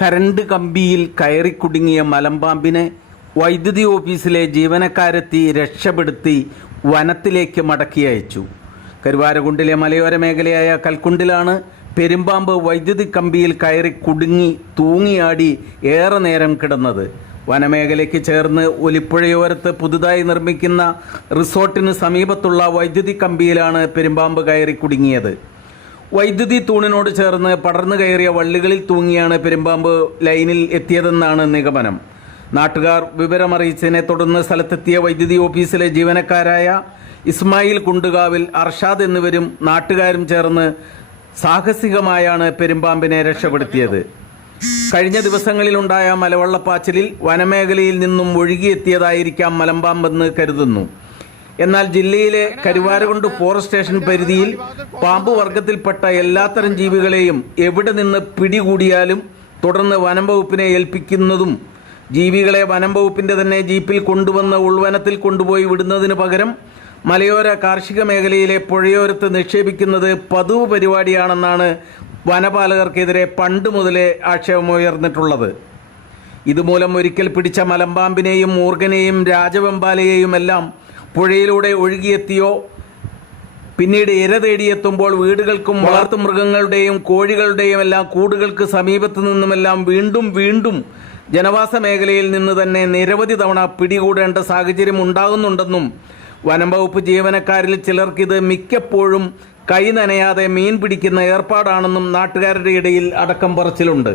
Current കമ്പിയിൽ കയറിക്കുടുങ്ങിയ മലമ്പാമ്പിനെ വൈദ്യുതി ഓഫീസിലെ ജീവനക്കാരെത്തി രക്ഷപ്പെടുത്തി വനത്തിലേക്ക് മടക്കി അയച്ചു. കരുവാരകുണ്ടിലെ മലയോര മേഖലയായ കൽക്കുണ്ടിലാണ് പെരുമ്പാമ്പ് വൈദ്യുതി കമ്പിയിൽ കയറി കുടുങ്ങി തൂങ്ങിയാടി ഏറെ നേരം കിടന്നത്. വനമേഖലയ്ക്ക് ചേർന്ന് ഒലിപ്പുഴയോരത്ത് പുതുതായി നിർമ്മിക്കുന്ന റിസോർട്ടിന് സമീപത്തുള്ള വൈദ്യുതി കമ്പിയിലാണ് പെരുമ്പാമ്പ് കയറി കുടുങ്ങിയത്. വൈദ്യുതി തൂണിനോട് ചേർന്ന് പടർന്നു കയറിയ വള്ളികളിൽ തൂങ്ങിയാണ് പെരുമ്പാമ്പ് ലൈനിൽ എത്തിയതെന്നാണ് നിഗമനം. നാട്ടുകാർ വിവരമറിയിച്ചതിനെ തുടർന്ന് സ്ഥലത്തെത്തിയ വൈദ്യുതി ഓഫീസിലെ ജീവനക്കാരായ ഇസ്മായിൽ കുണ്ടുകാവിൽ, അർഷാദ് എന്നിവരും നാട്ടുകാരും ചേർന്ന് സാഹസികമായാണ് പെരുമ്പാമ്പിനെ രക്ഷപ്പെടുത്തിയത്. കഴിഞ്ഞ ദിവസങ്ങളിലുണ്ടായ മലവെള്ളപ്പാച്ചിലിൽ വനമേഖലയിൽ നിന്നും ഒഴുകിയെത്തിയതായിരിക്കാം മലമ്പാമ്പെന്ന് കരുതുന്നു. എന്നാൽ ജില്ലയിലെ കരുവാരകുണ്ട് ഫോറസ്റ്റ് സ്റ്റേഷൻ പരിധിയിൽ പാമ്പ് വർഗത്തിൽപ്പെട്ട എല്ലാത്തരം ജീവികളെയും എവിടെ നിന്ന് പിടികൂടിയാലും തുടർന്ന് വനം വകുപ്പിനെ ഏൽപ്പിക്കുന്നതും ജീവികളെ വനം വകുപ്പിന്റെ തന്നെ ജീപ്പിൽ കൊണ്ടുവന്ന് ഉൾവനത്തിൽ കൊണ്ടുപോയി വിടുന്നതിന് പകരം മലയോര കാർഷിക മേഖലയിലെ പുഴയോരത്ത് നിക്ഷേപിക്കുന്നത് പതിവ് പരിപാടിയാണെന്നാണ് വനപാലകർക്കെതിരെ പണ്ട് മുതലേ ആക്ഷേപമുയർന്നിട്ടുള്ളത്. ഇതുമൂലം ഒരിക്കൽ പിടിച്ച മലമ്പാമ്പിനെയും മൂർഖനെയും രാജവെമ്പാലയെയും എല്ലാം പുഴയിലൂടെ ഒഴുകിയെത്തിയോ പിന്നീട് ഇര തേടിയെത്തുമ്പോൾ വീടുകൾക്കും വളർത്തുമൃഗങ്ങളുടെയും കോഴികളുടെയും എല്ലാം കൂടുകൾക്ക് സമീപത്തു നിന്നുമെല്ലാം വീണ്ടും ജനവാസ മേഖലയിൽ നിന്ന് തന്നെ നിരവധി തവണ പിടികൂടേണ്ട സാഹചര്യം ഉണ്ടാകുന്നുണ്ടെന്നും വനം വകുപ്പ് ജീവനക്കാരിൽ ചിലർക്കിത് മിക്കപ്പോഴും കൈ നനയാതെ മീൻ പിടിക്കുന്ന ഏർപ്പാടാണെന്നും നാട്ടുകാരുടെ ഇടയിൽ അടക്കം പറച്ചിലുണ്ട്.